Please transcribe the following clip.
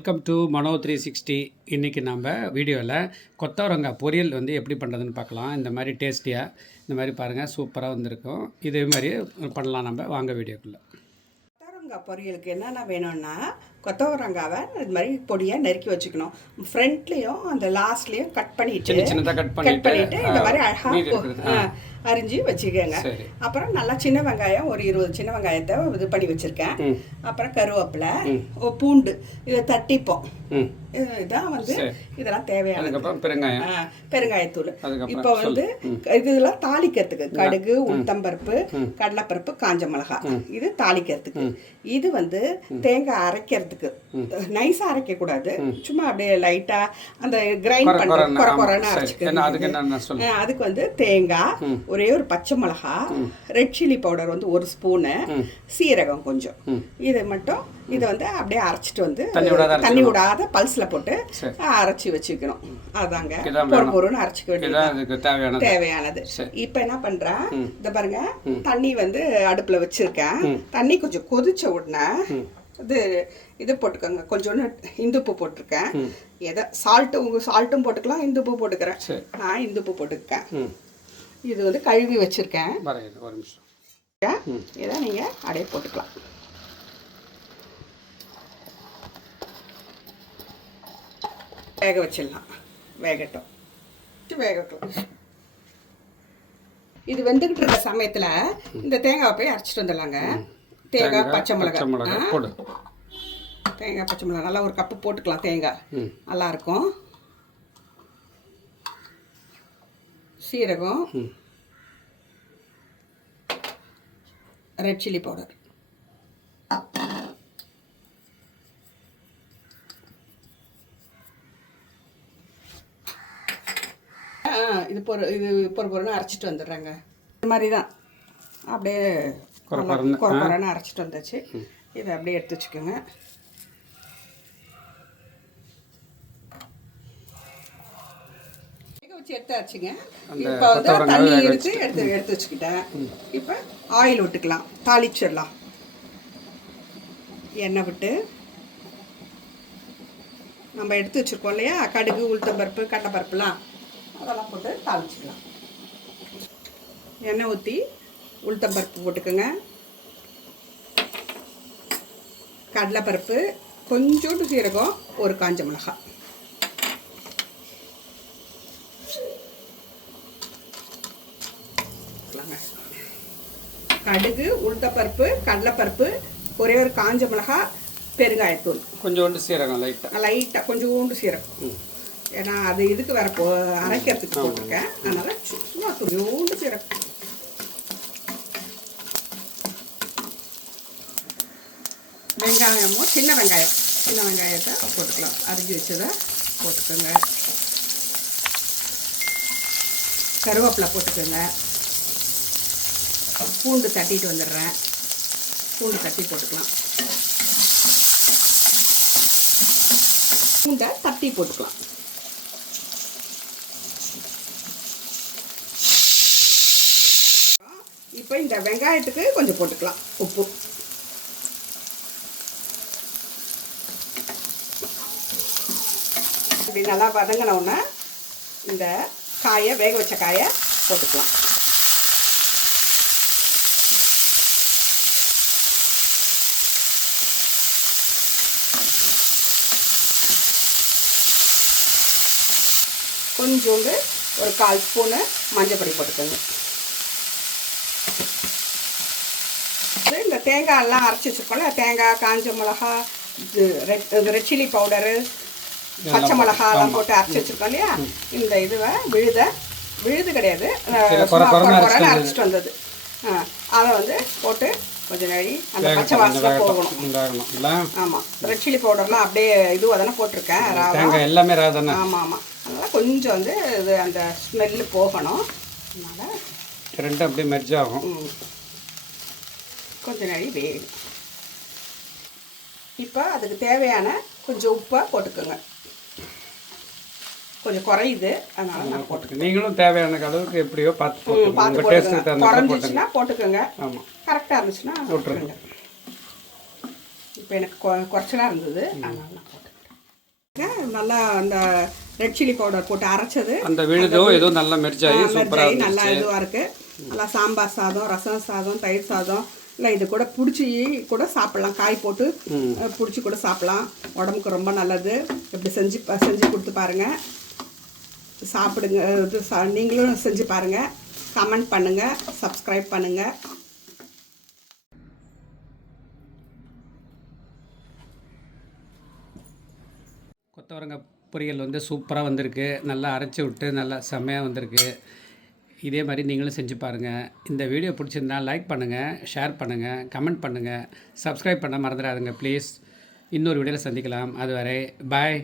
Welcome to மனோ 360. இன்றைக்கி நம்ம வீடியோவில் கொத்தவரங்காய் பொரியல் வந்து எப்படி பண்ணுறதுன்னு பார்க்கலாம். இந்த மாதிரி டேஸ்டியாக இந்த மாதிரி பாருங்கள், சூப்பராக வந்திருக்கும். இதே மாதிரி பண்ணலாம். நம்ம வாங்க வீடியோக்குள்ளே. கொத்தவரங்காய் பொரியலுக்கு என்னென்ன வேணும்னா, கொத்தவரங்காவை இது மாதிரி பொடியாக நறுக்கி வச்சுக்கணும். ஃப்ரண்ட்லேயும் அந்த லாஸ்ட்லேயும் கட் பண்ணிட்டு சின்னதாக கட் பண்ணிவிட்டு இந்த மாதிரி அழகாக அரிஞ்சு வச்சுக்கோங்க. அப்புறம் நல்லா சின்ன வெங்காயம் ஒரு 20 சின்ன வெங்காயத்தை இது பண்ணி வச்சுருக்கேன். அப்புறம் கருவேப்பிலை, பூண்டு இதை தட்டிப்போம். இதுதான் வந்து இதெல்லாம் தேவையான பெருங்காயத்தூள். இப்போ வந்து இதெல்லாம் தாளிக்கிறதுக்கு கடுகு, உளுத்தம்பருப்பு, கடலைப்பருப்பு, காஞ்ச மிளகாய் இது தாளிக்கிறதுக்கு. இது வந்து தேங்காய் அரைக்கிறதுக்கு. நைஸா அரைக்க கூடாது, சும்மா அப்படியே லைட்டா அந்த கிரைண்ட் பண்றது குறக்குறன்னு அரைச்சிக்கணும். அதுக்கு வந்து தேங்காய், ஒரே ஒரு பச்சை மிளகா, ரெட் சில்லி பவுடர் வந்து 1 ஸ்பூனு, சீரகம் கொஞ்சம், இது மட்டும். இதை வந்து அப்படியே அரைச்சிட்டு வந்து தண்ணி விடாத பல்ஸ்ல போட்டு அரைச்சி வச்சுக்கணும். அதாங்க பொறுன்னு அரைச்சிக்க வேண்டியது தேவையானது. இப்ப என்ன பண்றேன், இந்த பாருங்க, தண்ணி வந்து அடுப்புல வச்சிருக்கேன். தண்ணி கொஞ்சம் கொதிச்ச உடனே இது போட்டுக்கோங்க. கொஞ்சோண்டு இந்துப்பு போட்டிருக்கேன். எதை சால்ட்டும் போட்டுக்கலாம், இந்துப்பு போட்டுக்கிறேன். நான் இந்துப்பு போட்டுருக்கேன். இது வந்து கழுவி வச்சிருக்கேன். ஒரு நிமிஷம். இதை நீங்க அப்படியே போட்டுக்கலாம். வேக வச்சிடலாம். வேகட்டும். இது வெந்துகிட்டு இருக்க சமயத்துல இந்த தேங்காய் போய் அரைச்சிட்டு வந்துடலாங்க. தேங்காய், பச்சை மிளகாய், தேங்காய், பச்சை மிளகாய் நல்லா ஒரு கப்பு போட்டுக்கலாம். தேங்காய் நல்லா இருக்கும். சீரகம், ரெட் சில்லி பவுடர், இது பொறுன்னு அரைச்சிட்டு வந்துடுறாங்க. இந்த மாதிரி தான் அப்படியே குறன்னு அரைச்சிட்டு வந்தாச்சு. இதை அப்படியே எடுத்து வச்சுக்கோங்க. வச்சு எடுத்தாச்சுங்க. இப்போ வந்து தண்ணி எடுத்து வச்சுக்கிட்டேன். இப்போ ஆயில் விட்டுக்கலாம், தாளிச்சிடலாம். எண்ணெய் விட்டு நம்ம எடுத்து வச்சுருக்கோம் இல்லையா, கடுகு, உளுத்தம்பருப்பு, கடலைப்பருப்புலாம், அதெல்லாம் போட்டு தாளிச்சிடலாம். எண்ணெய் ஊற்றி உளுத்தம்பருப்பு போட்டுக்கோங்க, கடலைப்பருப்பு, கொஞ்சோண்டு சீரகம், ஒரு காஞ்ச மிளகாய், கடுகு, உளுத்தப்பருப்பு, கடலைப்பருப்பு, ஒரே ஒரு காஞ்ச மிளகாய், பெருங்காயத்தூள், கொஞ்சோண்டு சீரகம், லைட்டாக கொஞ்சோண்டு சீரகம். ஏன்னா அது இதுக்கு வேற அரைக்கிறதுக்கு போட்டிருக்கேன். அதனால சும்மா கொஞ்சோண்டு சீரகம். வெங்காயமும் சின்ன வெங்காயத்தை போட்டுக்கலாம். அரிஞ்சு வச்சதை போட்டுக்கோங்க. கருவேப்பிலை போட்டுக்கோங்க. பூண்டு தட்டிட்டு வந்துடுறேன். பூண்டு தட்டி போட்டுக்கலாம். பூண்டை தட்டி போட்டுக்கலாம். இப்போ இந்த வெங்காயத்துக்கு கொஞ்சம் போட்டுக்கலாம் உப்பு. இப்படி நல்லா வதங்கின உடனே இந்த காயை, வேக வச்ச காயை போட்டுக்கலாம். கொஞ்சோண்டு ஒரு 1/4 ஸ்பூனு மஞ்சள் பொடி போட்டுக்கோங்க. இந்த தேங்காய் எல்லாம் அரைச்சி வச்சுருக்கோம்ல, தேங்காய், காஞ்ச மிளகா, ரெட் சில்லி பவுடரு, பச்சை மிளகாலாம் போட்டு அரைச்சி வச்சுருக்கோம் இல்லையா, இந்த இதுவை விழுது கிடையாது, அரைச்சிட்டு வந்தது, அதை வந்து போட்டு கொஞ்சம் நேரி அந்த பச்சை வாசனை போகணும். ஆமாம், ரெட் சில்லி பவுடர்லாம் அப்படியே இதுவாக தானே போட்டிருக்கேன். எல்லாமே ஆமாம். அதனால் கொஞ்சம் வந்து இது அந்த ஸ்மெல்லு போகணும். அதனால் ரெண்டும் அப்படியே மெர்ஜ் ஆகும். கொஞ்சம் நேரம் வேகும். இப்போ அதுக்கு தேவையான கொஞ்சம் உப்பை போட்டுக்கோங்க. கொஞ்சம் குறையுது, அதனால நான் போட்டுக்கேன். நீங்களும் தேவையான அளவுக்கு எப்படியோ பார்த்து குறைஞ்சிச்சுன்னா போட்டுக்கோங்க. ஆமாம், கரெக்டாக இருந்துச்சுன்னா விட்டுருங்க. இப்போ எனக்கு குறைச்சலாக இருந்தது, அதனால நான் போட்டுக்கிறேன். நல்லா அந்த ரெட் சில்லி பவுடர் போட்டு அரைச்சது அந்த விழுதும் ஏதோ நல்லா மெர்ஜாயி மெர்ஜாயி நல்லா இதுவாக இருக்குது. நல்லா சாம்பார் சாதம், ரசம் சாதம், தயிர் சாதம் இல்லை இது கூட பிடிச்சி கூட சாப்பிட்லாம். காய் போட்டு பிடிச்சி கூட சாப்பிட்லாம். உடம்புக்கு ரொம்ப நல்லது. இப்படி செஞ்சு கொடுத்து பாருங்கள், சாப்பிடுங்க. இது நீங்களும் செஞ்சு பாருங்கள். கமெண்ட் பண்ணுங்கள், சப்ஸ்கிரைப் பண்ணுங்கள். கொத்தவரங்காய் பொரியல் வந்து சூப்பராக வந்திருக்கு. நல்லா அரைச்சி விட்டு நல்லா செம்மையாக வந்திருக்கு. இதே மாதிரி நீங்களும் செஞ்சு பாருங்கள். இந்த வீடியோ பிடிச்சிருந்தா லைக் பண்ணுங்கள், ஷேர் பண்ணுங்கள், கமெண்ட் பண்ணுங்கள், சப்ஸ்கிரைப் பண்ண மறந்துடாதுங்க ப்ளீஸ். இன்னொரு வீடியோவில் சந்திக்கலாம். அதுவரை பாய்.